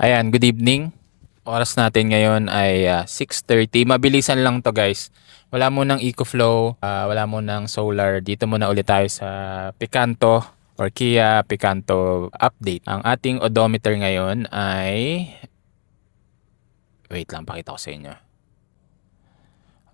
Ayan, good evening. Oras natin ngayon ay 6:30. Mabilisan lang to guys. Wala munang EcoFlow, wala munang solar. Dito muna ulit tayo sa Picanto or Kia Picanto update. Ang ating odometer ngayon ay... Wait lang, pakita ko sa inyo.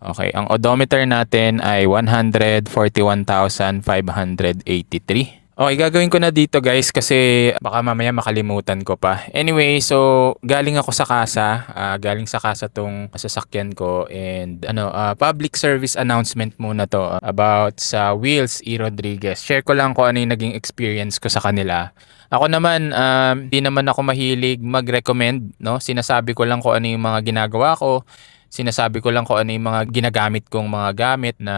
Okay, ang odometer natin ay 141,583. Okay, gagawin ko na dito guys kasi baka mamaya makalimutan ko pa. Anyway, so galing ako sa casa, galing sa casa tong sasakyan ko and public service announcement muna to about sa Wheels E. Rodriguez. Share ko lang kung ano yung naging experience ko sa kanila. Ako naman, di naman ako mahilig mag-recommend, no? Sinasabi ko lang kung ano yung mga ginagawa ko. Sinasabi ko lang kung ano yung mga ginagamit kong mga gamit na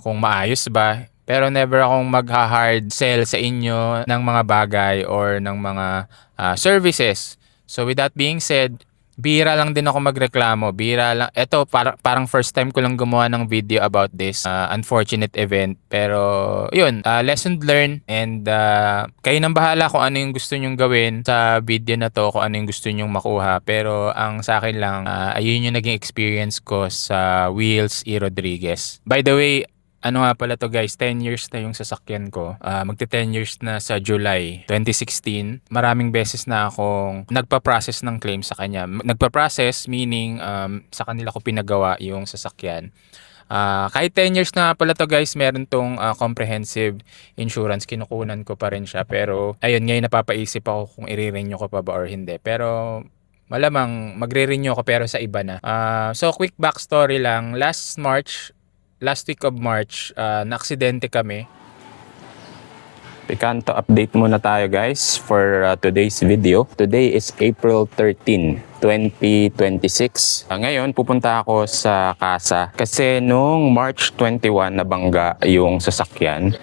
kung maayos ba. Pero never akong magha-hard sell sa inyo ng mga bagay or ng mga services. So with that being said, bihira lang din ako magreklamo. Bihira lang. Ito, parang first time ko lang gumawa ng video about this unfortunate event. Pero yun, lesson learned and kayo nang bahala kung ano yung gusto nyong gawin sa video na to, kung ano yung gusto nyong makuha. Pero ang sa akin lang, ayun yung naging experience ko sa Wheels E. Rodriguez. By the way, ano nga pala to guys, 10 years na yung sasakyan ko. Magte 10 years na sa July 2016. Maraming beses na akong nagpa-process ng claim sa kanya. Nagpa-process meaning sa kanila ko pinagawa yung sasakyan. Kahit 10 years na pala to guys, meron tong comprehensive insurance. Kinukunan ko pa rin siya. Pero ayun, ngayon napapaisip ako kung i-renew ko pa ba or hindi. Pero malamang magre-renew ako pero sa iba na. So quick backstory lang. Last week of March, naaksidente kami. Picanto update muna tayo guys for today's video. Today is April 13, 2026. Ngayon pupunta ako sa casa kasi noong March 21 nabangga yung sasakyan.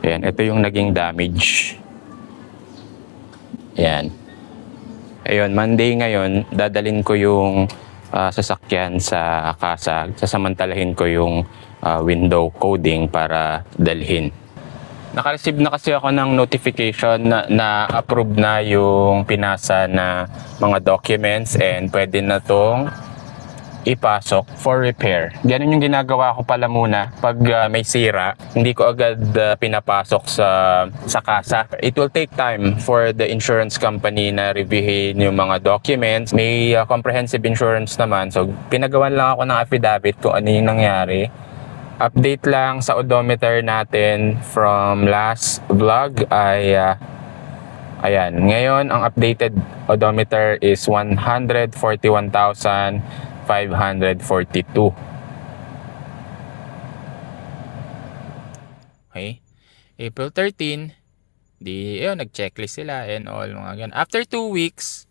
Ayan, ito yung naging damage. Ayan. Ayun, Monday ngayon, dadalin ko yung sasakyan sa casa. Sasamantalahin ko yung window coding para dalhin. Naka-receive na kasi ako ng notification na approve na yung pinasa na mga documents and pwede na tong ipasok for repair. Ganun yung ginagawa ko pala muna pag may sira. Hindi ko agad pinapasok sa kasa. It will take time for the insurance company na reviewin yung mga documents. May comprehensive insurance naman. So pinagawan lang ako ng affidavit kung ano yung nangyari. Update lang sa odometer natin from last vlog ay ayan. Ngayon, ang updated odometer is 141,542. Okay. April 13, nag-checklist sila and all mga ganun. After 2 weeks,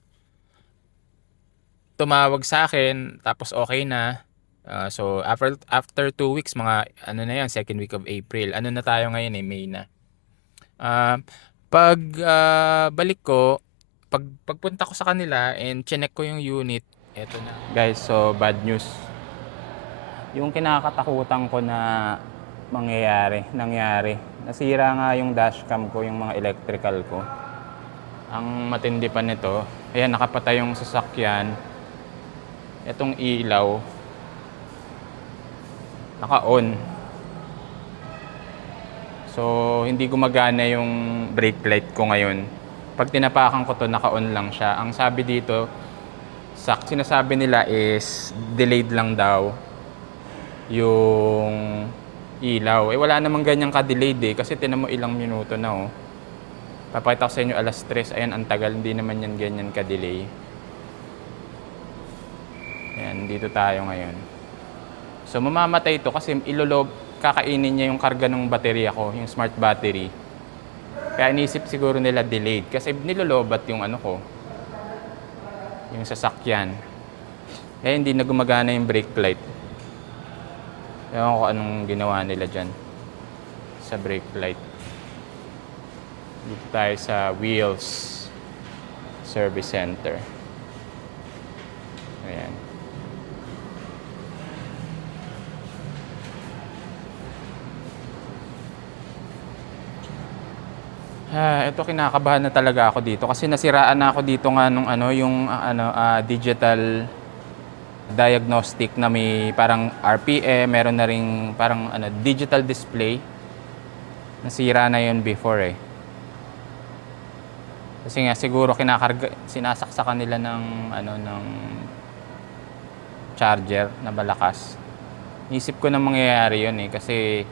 tumawag sa akin, tapos okay na. So after 2 weeks, mga ano na yan, second week of April. Ano na tayo ngayon May na. Balik ko, pagpunta ko sa kanila and chinek ko yung unit, eto na. Guys, so bad news. Yung kinakatakutan ko na nangyari. Nasira nga yung dashcam ko, yung mga electrical ko. Ang matindi pa nito, ayan, nakapatay yung sasakyan. Etong ilaw, naka-on. So, hindi gumagana yung brake light ko ngayon. Pag tinapakan ko to, naka-on lang siya. Ang sabi dito, sinasabi nila is delayed lang daw yung ilaw. Wala namang ganyang ka-delayed kasi tinan mo ilang minuto na Papakita ko sa inyo alas 3. Ayan, ang tagal. Hindi naman yan ganyan ka-delay. Ayan, dito tayo ngayon. So, mamamatay ito kasi kakainin niya yung karga ng baterya ko, yung smart battery. Kaya inisip siguro nila delayed kasi nilolobat yung yung sasakyan. Kaya hindi na gumagana yung brake light. Ewan ko anong ginawa nila dyan sa brake light. Dito tayo sa Wheels Service Center. Ayan. Ito kinakabahan na talaga ako dito kasi nasiraan na ako dito nga nung ano, yung digital diagnostic na may parang RPM, meron na ring parang digital display. Nasira na yun before eh. Kasi nga siguro sinasaksakan nila ng ng charger na malakas. Isip ko na mangyayari yun eh kasi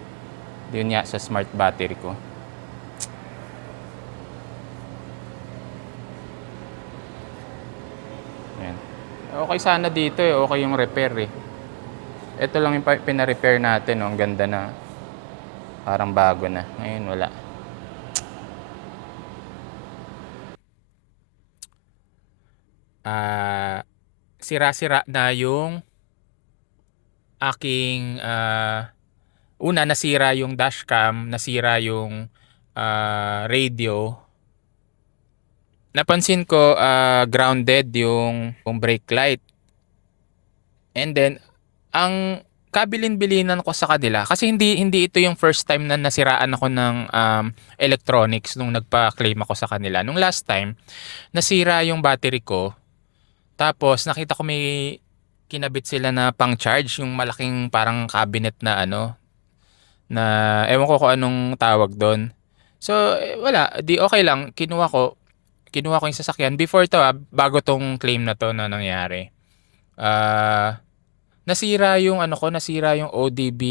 yun nga sa smart battery ko. Yan. Okay sana dito eh, okay yung repair eh. Ito lang yung pina-repair natin, oh. Ang ganda na. Parang bago na. Ngayon wala. Sira-sira na yung aking una nasira yung dashcam, nasira yung radio. Napansin ko grounded yung brake light. And then ang kabilin-bilinan ko sa kanila kasi hindi ito yung first time na nasiraan ako ng electronics nung nagpa-claim ako sa kanila. Nung last time, nasira yung battery ko. Tapos nakita ko may kinabit sila na pang-charge, yung malaking parang cabinet na na ewan ko kung anong tawag doon. So wala, di okay lang. Kinuha ko yung sasakyan before to bago tong claim na to na nangyari. Nasira yung nasira yung ODB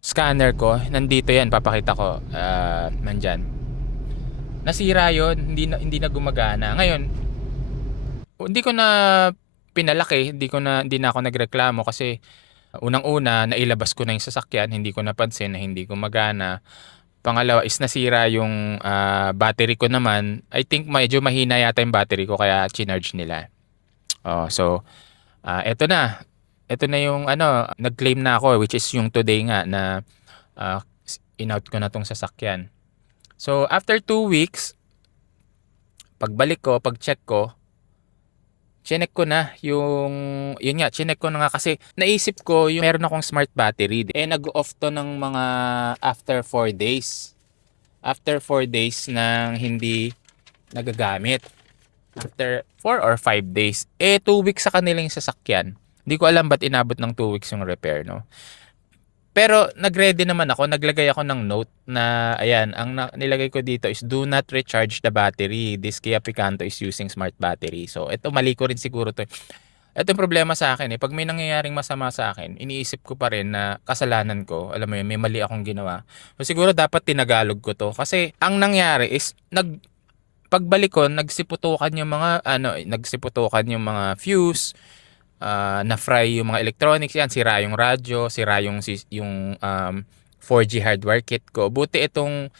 scanner ko. Nandito yan, papakita ko. Nandyan. Nasira yon, hindi na gumagana. Ngayon, hindi ko na pinalaki, hindi na ako nagreklamo kasi unang-una nailabas ko na yung sasakyan, hindi ko napansin na hindi gumagana. Pangalawa is nasira yung battery ko naman. I think medyo mahina yata yung battery ko kaya chinarge nila. So eto na. Ito na yung nag-claim na ako which is yung today nga na in-out ko na tong sasakyan. So after 2 weeks, pagbalik ko, pag-check ko, chinek ko na chinek ko na nga kasi naisip ko yung meron akong smart battery. Nag-off to ng mga after 4 days. After 4 days nang hindi nagagamit. After 4 or 5 days. 2 weeks sa kanila yung sasakyan. Hindi ko alam ba't inabot ng 2 weeks yung repair, no? Pero nag-ready naman ako, naglagay ako ng note na ayan, ang nilagay ko dito is do not recharge the battery. This Kia Picanto is using smart battery. So ito mali ko rin siguro to. Ito yung problema sa akin eh. Pag may nangyayaring masama sa akin, iniisip ko pa rin na kasalanan ko. Alam mo yun, may mali akong ginawa. So siguro dapat tinagalog ko to. Kasi ang nangyari is pagbalik ko, nagsiputukan yung mga fuse, na-fry yung mga electronics yan, sira yung radyo, sira yung 4G hardware kit ko. Buti itong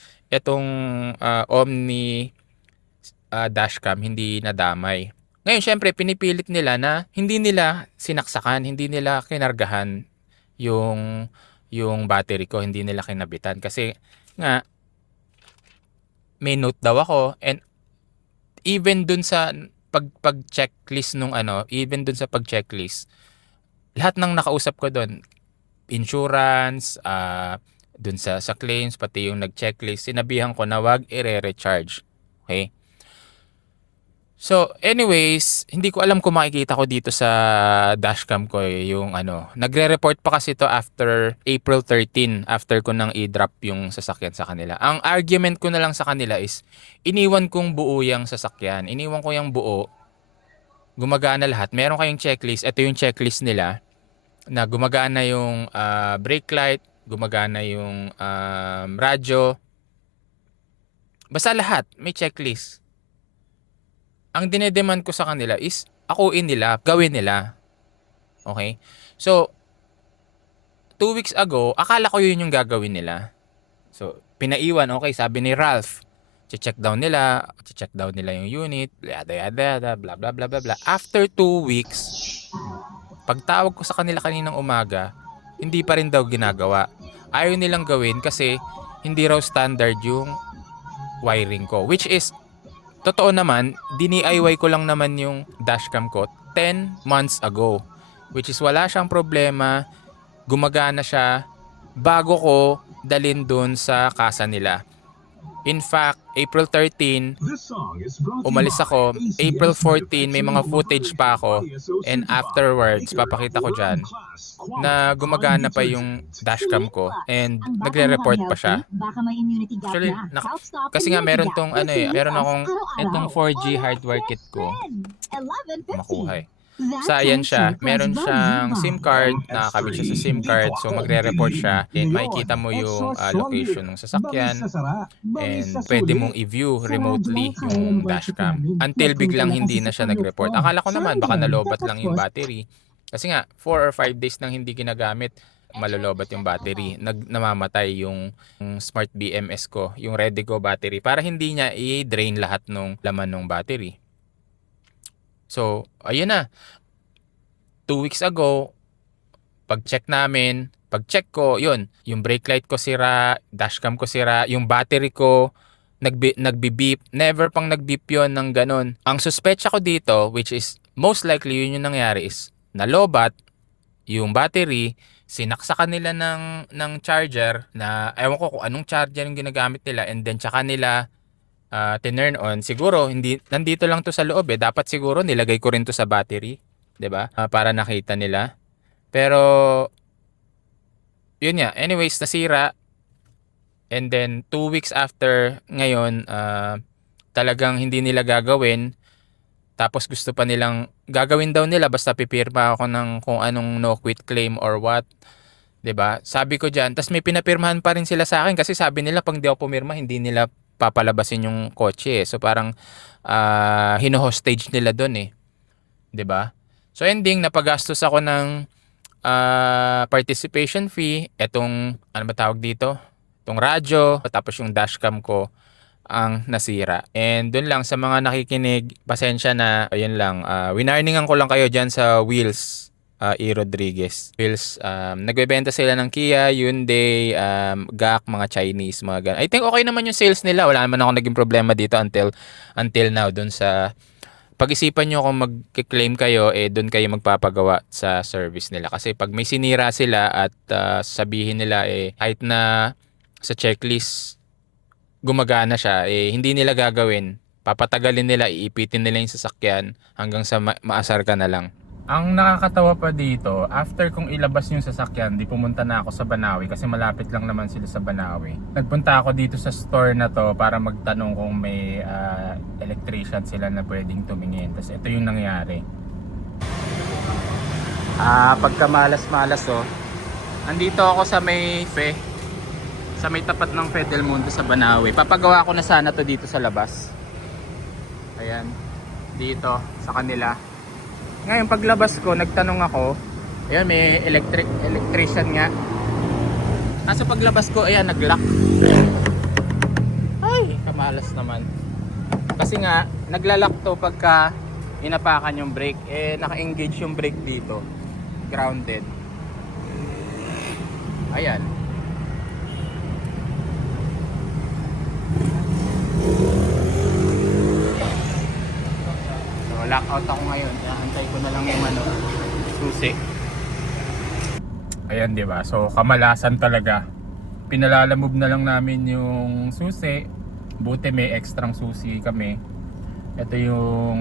Omni dashcam hindi nadamay. Ngayon syempre pinipilit nila na hindi nila sinaksakan, hindi nila kinargahan yung battery ko, hindi nila kinabitan kasi nga may note daw ako and even dun sa pag-checklist even dun sa pag-checklist, lahat ng nakausap ko dun, insurance, dun sa claims, pati yung nag-checklist, sinabihan ko na wag i-recharge. Okay? So, anyways, hindi ko alam kung makikita ko dito sa dashcam ko yung nagre-report pa kasi to after April 13, after ko nang i-drop yung sasakyan sa kanila. Ang argument ko na lang sa kanila is, iniwan kong buo yung sasakyan. Iniwan ko yung buo, gumagana lahat. Meron kayong checklist, ito yung checklist nila, na gumagana yung brake light, gumagana yung radyo. Basta lahat, may checklist. Ang dinedemand ko sa kanila is akuin nila, gawin nila. Okay? So, 2 weeks ago, akala ko yun yung gagawin nila. So, pinaiwan, okay, sabi ni Ralph, check down nila yung unit, yada yada, blah blah blah blah blah. After 2 weeks, pagtawag ko sa kanila kaninang umaga, hindi pa rin daw ginagawa. Ayaw nilang gawin kasi hindi raw standard yung wiring ko, which is totoo naman, DIY ko lang naman yung dashcam ko 10 months ago. Which is wala siyang problema, gumagana siya bago ko dalhin dun sa kasa nila. In fact, April 13, umalis ako. April 14, may mga footage pa ako. And afterwards, papakita ko dyan na gumagana pa yung dashcam ko and nagre-report pa siya. Actually, kasi nga meron tong meron akong itong 4G hardware kit ko. Makuha eh. So, ayan siya. Meron siyang SIM card. Nakakabit siya sa SIM card. So, magre-report siya. And makikita mo yung location ng sasakyan. And pwede mong i-view remotely yung dashcam. Until biglang hindi na siya nag-report. Akala ko naman, baka nalobat lang yung battery. Kasi nga, 4 or 5 days nang hindi ginagamit, malolobat yung battery. Namamatay yung Smart BMS ko, yung Redigo battery. Para hindi niya i-drain lahat ng laman ng battery. So, ayun na. 2 weeks ago, pag-check ko, yun, yung brake light ko sira, dashcam ko sira, yung battery ko, nagbi-beep. Never pang nag-beep yun ng ganun. Ang suspetsa ko dito, which is most likely yun yung nangyari, is nalobat yung battery, sinaksakan nila ng charger na, ewan ko kung anong charger yung ginagamit nila, and then tsaka nila tinurn on. Siguro nandito lang to sa loob dapat siguro nilagay ko rin to sa battery, 'di ba? Para nakita nila. Pero yun nga, anyways, nasira. And then 2 weeks after ngayon, talagang hindi nila gagawin. Tapos gusto pa nilang gagawin daw nila basta pipirma ako ng kung anong no quit claim or what, 'di ba? Sabi ko diyan, tas may pinapirmahan pa rin sila sa akin kasi sabi nila pag di ako pumirma hindi nila papalabasin yung kotse. So parang hino-hostage nila doon 'di ba? So ending napagastos ako ng participation fee, etong ano ba tawag dito? Itong radyo, tapos yung dashcam ko ang nasira. And doon lang sa mga nakikinig, pasensya na, ayun lang. Winarningan ko lang kayo diyan sa Wheels. E. Rodriguez. Wheels, nagbebenta sila ng Kia, Hyundai, GAC, mga Chinese, mga ganun. I think okay naman yung sales nila. Wala naman ako naging problema dito until now. Doon sa pag-isipan nyo kung mag-claim kayo, doon kayo magpapagawa sa service nila. Kasi pag may sinira sila at sabihin nila kahit na sa checklist gumagana siya, hindi nila gagawin. Papatagalin nila, iipitin nila yung sasakyan hanggang sa maasar ka na lang. Ang nakakatawa pa dito, after kong ilabas yung sasakyan, di pumunta na ako sa Banawi kasi malapit lang naman sila sa Banawi. Nagpunta ako dito sa store na to para magtanong kung may electrician sila na pwedeng tumingin. Tapos ito yung nangyari. Pagkamalas-malas andito ako sa may sa may tapat ng Fe Del Mundo sa Banawi. Papagawa ko na sana to dito sa labas. Ayan, dito sa kanila. Ngayon paglabas ko, nagtanong ako. Ayun, may electrician nga. Kaso paglabas ko, ayan, nag-lock. Ay, kamalas naman. Kasi nga, nagla-lock to pagka inapakan yung brake. Naka-engage yung brake dito. Grounded. Ayan. Lockout ako ngayon. Antay ko na lang yung susi. Ayan, di ba? So kamalasan talaga. Pinalalamove na lang namin yung susi. Buti may extrang susi kami. Ito yung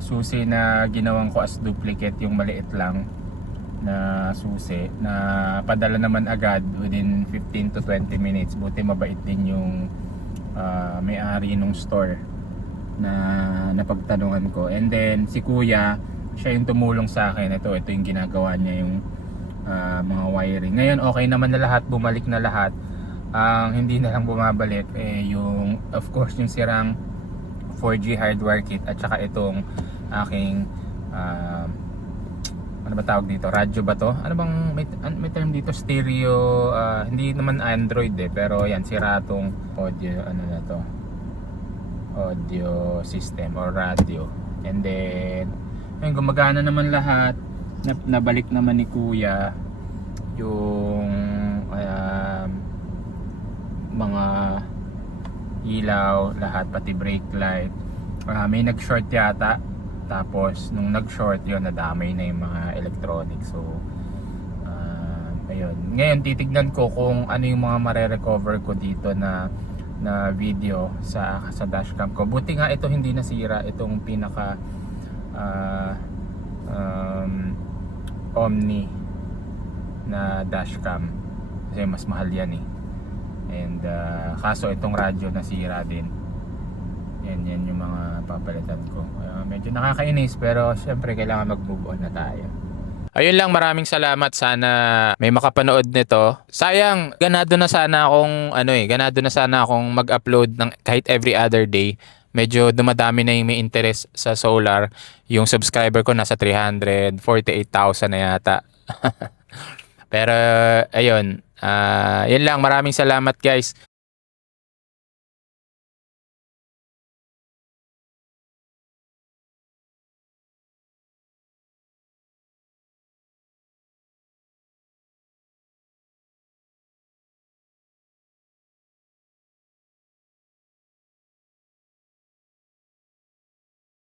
susi na ginawan ko as duplicate, yung maliit lang na susi na padala naman agad within 15 to 20 minutes. Buti mabait din yung may-ari nung store na napagtanungan ko. And then si kuya, siya yung tumulong sa akin. Ito yung ginagawa niya, yung mga wiring. Ngayon okay naman na lahat, bumalik na lahat. Ang hindi na lang bumabalik yung of course yung sirang 4G hardware kit at saka itong aking ano ba tawag dito? Radyo ba to? Ano bang may term dito? Stereo, hindi naman Android pero yan, sira tong audio, ano na to? Audio system or radio. And then ayun, gumagana naman lahat. Nabalik naman ni kuya yung mga ilaw, lahat, pati brake light. May nag-short yata. Tapos nung nag-short yun, nadamay na yung mga electronics. So ayun. Ngayon titignan ko kung ano yung mga mare-recover ko dito na na video sa dashcam ko. Buti nga ito hindi nasira, itong pinaka Omni na dashcam kasi mas mahal yan eh. And kaso itong radyo nasira din. Yan yung mga papalitan ko. Medyo nakakainis pero syempre kailangan mag-move on na tayo. Ayun lang, maraming salamat. Sana may makapanood nito. Sayang, ganado na sana akong mag-upload ng kahit every other day. Medyo dumadami na yung may interest sa solar. Yung subscriber ko nasa 348,000 na yata. Pero ayun, yun lang, maraming salamat guys.